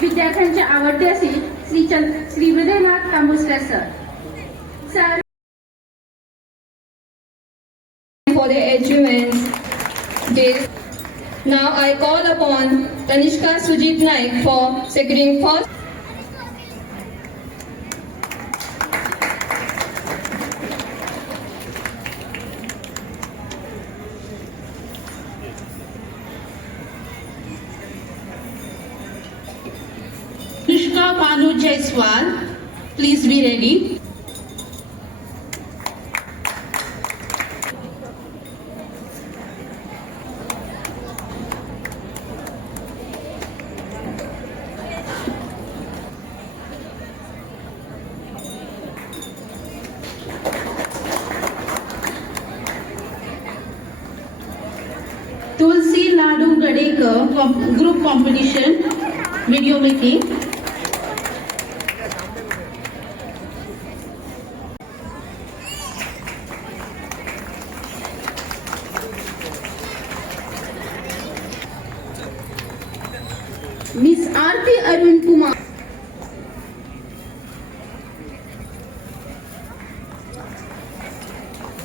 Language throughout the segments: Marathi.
विद्यार्थ्यांचे आवडते असे Shri Chand Shri Hridaynath Tambuskar sir sir for their achievements. This. Now I call upon Tanishka Sujit Naik for securing first. ली तुलसी लाडू गड़े का ग्रुप कॉम्पिटिशन वीडियो में थी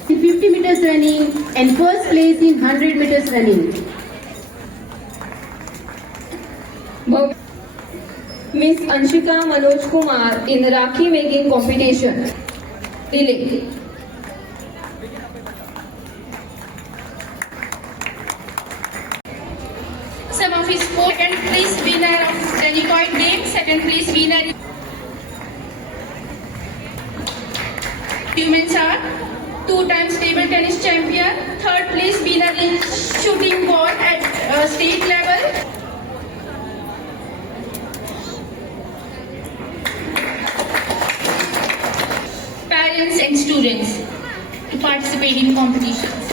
in 50 meters running and first place in 100 meters running. Miss Anshika Manoj Kumar in Rakhi making competition. Relay. Champion, third place winner in shooting ball at uh, state level. Parents and students to participate in competitions.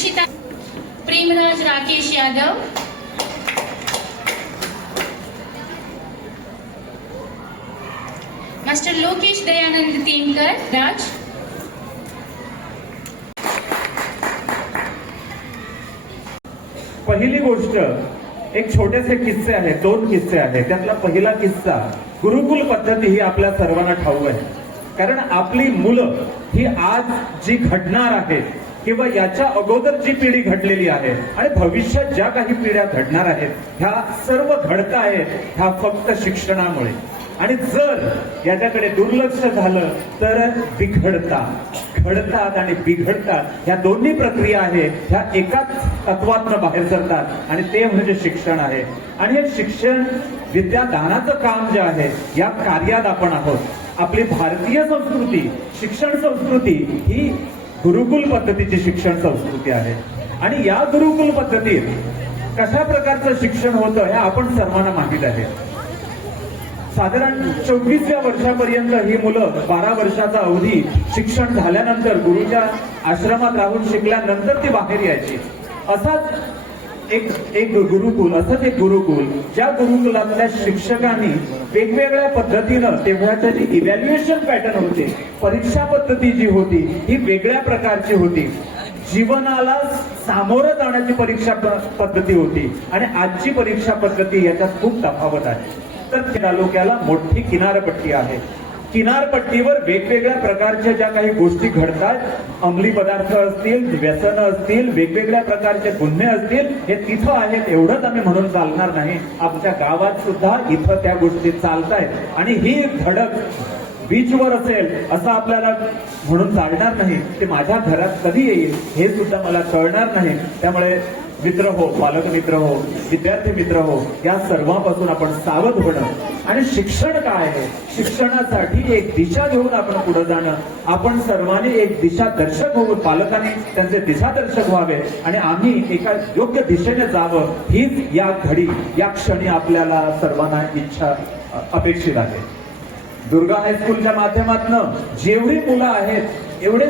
Harshita Premraj Rakesh Yadav. Master Lokesh Dayanand Temkar Raj. पहिली गोष्ट एक छोटेसे किस्से आहेत दोन किस्से आहेत. त्यातला पहिला किस्सा गुरुकुल पद्धती ही आपल्या सर्वांना ठाऊक आहे. कारण आपली मुलं ही आज जी घडणार आहेत किंवा याच्या अगोदर जी पिढी घडलेली आहे आणि भविष्यात ज्या काही पिढ्या घडणार आहेत ह्या सर्व घडत आहेत ह्या फक्त शिक्षणामुळे. आणि जर याच्याकडे दुर्लक्ष झालं तर बिघडतात. घडतात आणि बिघडतात. ह्या दोन्ही प्रक्रिया आहेत ह्या एकाच तत्वातनं बाहेर सरतात. आणि ते म्हणजे शिक्षण आहे. आणि हे शिक्षण विद्यादानाचं काम जे आहे या कार्यात आपण आहोत. आपली भारतीय संस्कृती शिक्षण संस्कृती ही गुरुकुल पद्धतीची शिक्षण संस्कृती आहे. आणि या गुरुकुल पद्धतीत कशा प्रकारचं शिक्षण होतं हे आपण सर्वांना माहीत आहे. साधारण चोवीसव्या वर्षापर्यंत ही मुलं बारा वर्षाचा अवधी शिक्षण झाल्यानंतर गुरुच्या आश्रमात राहून शिकल्यानंतर ती बाहेर यायची. असाच एक एक गुरुकुल असंच एक गुरुकुल ज्या गुरुकुलातल्या शिक्षकांनी वेगवेगळ्या पद्धतीनं तेव्हाच्या जी इव्हॅल्युएशन पॅटर्न होते परीक्षा पद्धती जी होती ही वेगळ्या प्रकारची होती. जीवनाला सामोरं जाण्याची परीक्षा पद्धती होती. आणि आजची परीक्षा पद्धती याच्यात खूप तफावत आहे. तर तालुक्याला मोठी किनारपट्टी आहे. किनारपट्टीवर वेगवेगळ्या प्रकारच्या ज्या काही गोष्टी घडतात अंमली पदार्थ असतील व्यसनं असतील वेगवेगळ्या प्रकारचे गुन्हे असतील हे तिथं आहेत एवढंच आम्ही म्हणून चालणार नाही. आमच्या गावात सुद्धा इथं त्या गोष्टी चालत आहेत आणि ही धडक बीचवर असेल असं आपल्याला म्हणून चालणार नाही. ते माझ्या घरात कधी येईल हे सुद्धा मला कळणार नाही. त्यामुळे मित्र हो पालक मित्र हो विद्यार्थी मित्र हो या सर्वांपासून आपण सावध होणं. आणि शिक्षण काय आहे? शिक्षणासाठी एक दिशा घेऊन आपण पुढे जाणं. आपण सर्वांनी एक दिशा दर्शक होऊन पालकांनी त्यांचे दिशादर्शक व्हावे. आणि आम्ही एका योग्य दिशेने जावं हीच या घडी या क्षणी आपल्याला सर्वांना इच्छा अपेक्षित आहे. दुर्गा हायस्कूलच्या माध्यमातून जेवढी मुलं आहेत एवढे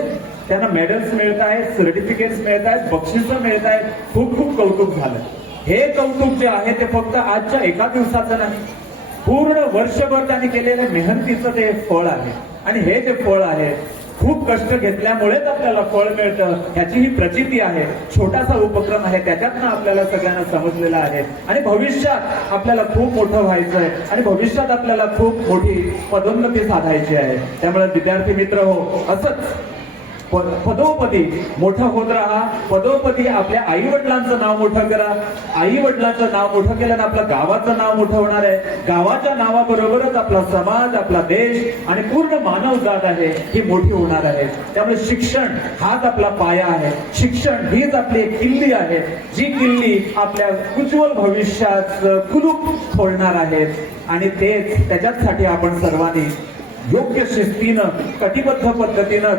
त्यांना मेडल्स मिळत आहेत सर्टिफिकेट्स मिळत आहेत बक्षिसं मिळत आहेत. खूप खूप कौतुक झालं. हे कौतुक जे आहे ते फक्त आजच्या एका दिवसाचं नाही. पूर्ण वर्षभर त्यांनी केलेल्या मेहनतीचं ते फळ आहे. आणि हे जे फळ आहे खूप कष्ट घेतल्यामुळेच आपल्याला फळ मिळतं. ह्याची ही प्रचिती आहे. छोटासा उपक्रम आहे त्याच्यातनं आपल्याला सगळ्यांना समजलेला आहे. आणि भविष्यात आपल्याला खूप मोठं व्हायचं आहे. आणि भविष्यात आपल्याला खूप मोठी पदोन्नती साधायची आहे. त्यामुळे विद्यार्थी मित्र हो असंच पदोपदी. मोठा होत राहा. पदोपदी आपल्या आई वडिलांचं नाव मोठं करा. आई वडिलांचं नाव मोठं केल्यानं आपलं गावाचं नाव मोठं होणार आहे. गावाच्या नावाबरोबरच आपला समाज आपला देश आणि पूर्ण मानव जात आहे ही मोठी होणार आहे. त्यामुळे शिक्षण हाच आपला पाया आहे. शिक्षण हीच आपली एक किल्ली आहे. जी किल्ली आपल्या उज्ज्वल भविष्यात कुलूप खोलणार आहे. आणि तेच त्याच्यासाठी आपण सर्वांनी योग्य शिस्तीनं कटिबद्ध पद्धतीनं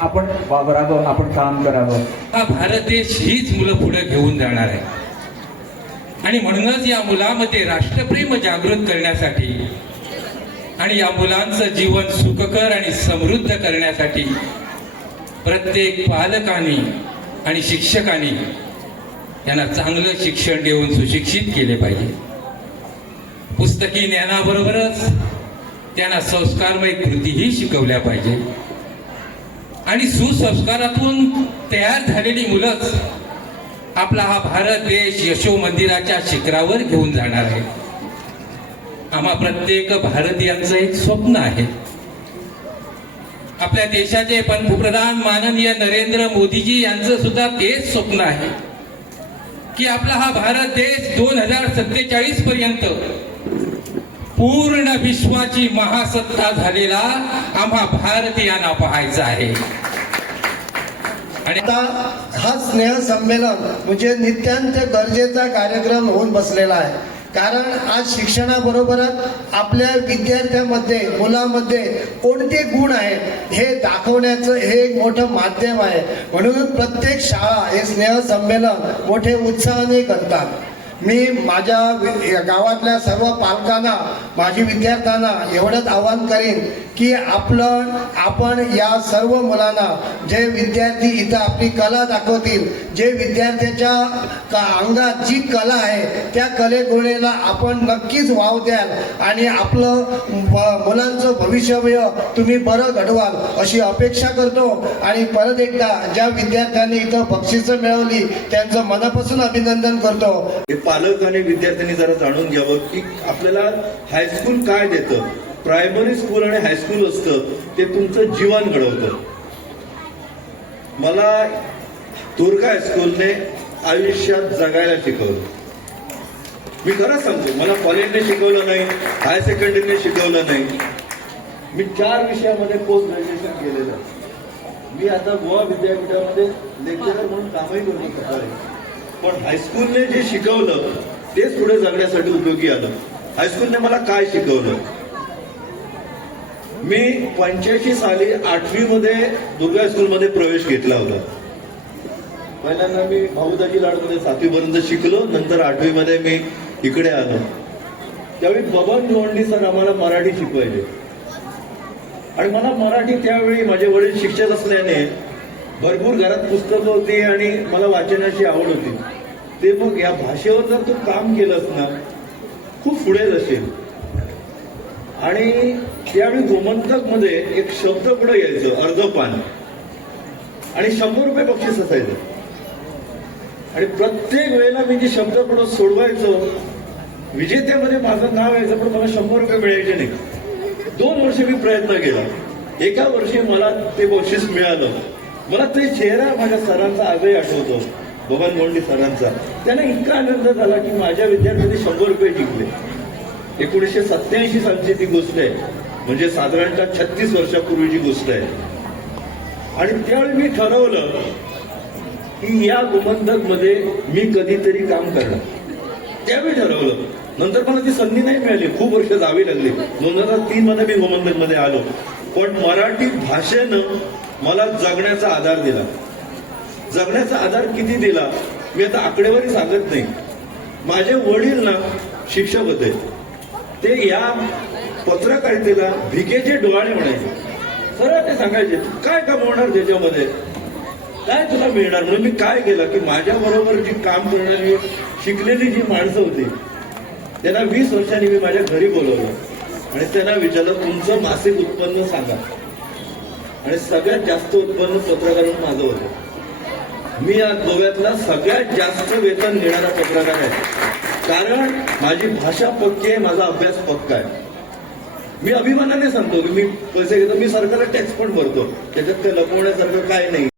आपण वावरावं आपण काम करावं. हा भारत देश हीच मुलं पुढे घेऊन जाणार आहे. आणि म्हणूनच या मुलामध्ये राष्ट्रप्रेम जागृत करण्यासाठी आणि या मुलांचं जीवन सुखकर आणि समृद्ध करण्यासाठी प्रत्येक पालकांनी आणि शिक्षकांनी त्यांना चांगलं शिक्षण देऊन सुशिक्षित केले पाहिजे. पुस्तकी ज्ञानाबरोबरच त्यांना संस्कारमय कृतीही शिकवल्या पाहिजे. आणि सुसंस्कारातून तयार झालेली मुलंच आपला हा भारत देश यशो मंदिराच्या शिखरावर घेऊन जाणार आहे. आम्हा प्रत्येक भारतीयांचं एक स्वप्न आहे. आपल्या देशाचे पंतप्रधान माननीय नरेंद्र मोदीजी यांचं सुद्धा तेच स्वप्न आहे. की आपला हा भारत देश दोन हजार सत्तेचाळीस पर्यंत पूर्ण विश्वाची महासत्ता झालेला आम्हा भारतीयांना पाहायचा आहे. आणि आता हा स्नेह संमेलन म्हणजे नित्यांत गरजेचा कार्यक्रम होऊन बसलेला आहे. कारण आज शिक्षणाबरोबरच आपल्या विद्यार्थ्यांमध्ये मुलामध्ये कोणते गुण आहेत हे दाखवण्याचं हे एक मोठं माध्यम आहे. म्हणून प्रत्येक शाळा हे स्नेह संमेलन मोठे उत्साहाने करतात. मी माझ्या वि- गावातल्या सर्व पालकांना माझी विद्यार्थ्यांना एवढंच आवाहन करीन की आपलं आपण या सर्व मुलांना जे विद्यार्थी इथं आपली कला दाखवतील जे विद्यार्थ्याच्या का अंगात जी कला आहे त्या कलेगुणेला आपण नक्कीच वाव द्याल आणि आपलं मुलांचं भविष्यमय तुम्ही बरं घडवाल अशी अपेक्षा करतो. आणि परत एकदा ज्या विद्यार्थ्यांनी इथं बक्षिसं मिळवली त्यांचं मनापासून अभिनंदन करतो. पालक आणि विद्यार्थ्यांनी जरा जाणून घ्यावं की आपल्याला हायस्कूल काय देतं? प्रायमरी स्कूल आणि हायस्कूल असतं ते तुमचं जीवन घडवतं. मला दुर्गा हायस्कूलने आयुष्यात जगायला शिकवलं. मी खरं सांगतो मला कॉलेजने शिकवलं नाही हायर सेकंडरीने शिकवलं नाही. मी चार विषयामध्ये पोस्ट ग्रॅज्युएशन केलेलं. मी आता गोवा विद्यापीठामध्ये लेक्चरर म्हणून कामही करू शकतो पण हायस्कूलने जे शिकवलं तेच पुढे जगण्यासाठी उपयोगी आलं. हायस्कूलने मला काय शिकवलं? मी पंच्याऐंशी साली आठवीमध्ये दुर्गा हायस्कूलमध्ये प्रवेश घेतला होता. पहिल्यांदा मी भाऊदाजी लाडमध्ये सातवीपर्यंत शिकलो नंतर आठवीमध्ये मी इकडे आलो. त्यावेळी बबन लोंढी सर आम्हाला मराठी शिकवायचे. आणि मला मराठी त्यावेळी माझे वडील शिक्षक असल्याने भरपूर घरात पुस्तकं होती आणि मला वाचनाची आवड होती. ते मग या भाषेवर जर तू काम केलंस ना खूप पुढे जाशील. आणि त्यावेळी गोमंतकमध्ये एक शब्द पुढे यायचं अर्ध पान आणि शंभर रुपये बक्षीस असायचं. आणि प्रत्येक वेळेला मी जे शब्द पुढे सोडवायचो विजेत्यामध्ये माझं नाव यायचं पण मला शंभर रुपये मिळायचे नाही. दोन वर्ष मी प्रयत्न केला. एका वर्षी मला ते बक्षीस मिळालं. मला ते चेहरा माझ्या सरांचा आजही आठवतो. बबन गोंडी सरांचा. त्यांना इतका आनंद झाला की माझ्या विद्यार्थ्यांनी शंभर रुपये जिंकले. एकोणीसशे सत्याऐंशी सालची ती गोष्ट आहे. म्हणजे साधारणतः छत्तीस वर्षापूर्वीची गोष्ट आहे. आणि त्यावेळी मी ठरवलं की या गोमंतकमध्ये मी कधीतरी काम करणार. त्यावेळी ठरवलं. नंतर मला ती संधी नाही मिळाली. खूप वर्ष जावी लागली. दोन हजार तीन मध्ये मी गोमंतकमध्ये आलो. पण मराठी भाषेनं मला जगण्याचा आधार दिला. जगण्याचा आधार किती दिला? मी आता आकडेवारी सांगत नाही. माझे वडील ना शिक्षक होते. ते या पत्रकारितेला भिकेचे डोळाणे म्हणायचे. सरळ ते सांगायचे काय कमवणार त्याच्यामध्ये? काय तुला मिळणार? म्हणून मी काय केलं की माझ्या बरोबर जी काम करणारी शिकलेली जी माणसं होती त्यांना वीस वर्षांनी मी माझ्या घरी बोलवलं. आणि त्यांना विचारलं तुमचं मासिक उत्पन्न सांगा. आणि सगळ्यात जास्त उत्पन्न पत्रकार माझं होतं. मी या गोव्यातला सगळ्यात जास्त वेतन देणारा पत्रकार आहे. कारण माझी भाषा पक्की आहे माझा अभ्यास पक्का आहे. मी अभिमानाने सांगतो की मी पैसे घेतो मी सरकारला टॅक्स पण भरतो. त्याच्यात ते लपवण्यासारखं काय नाही.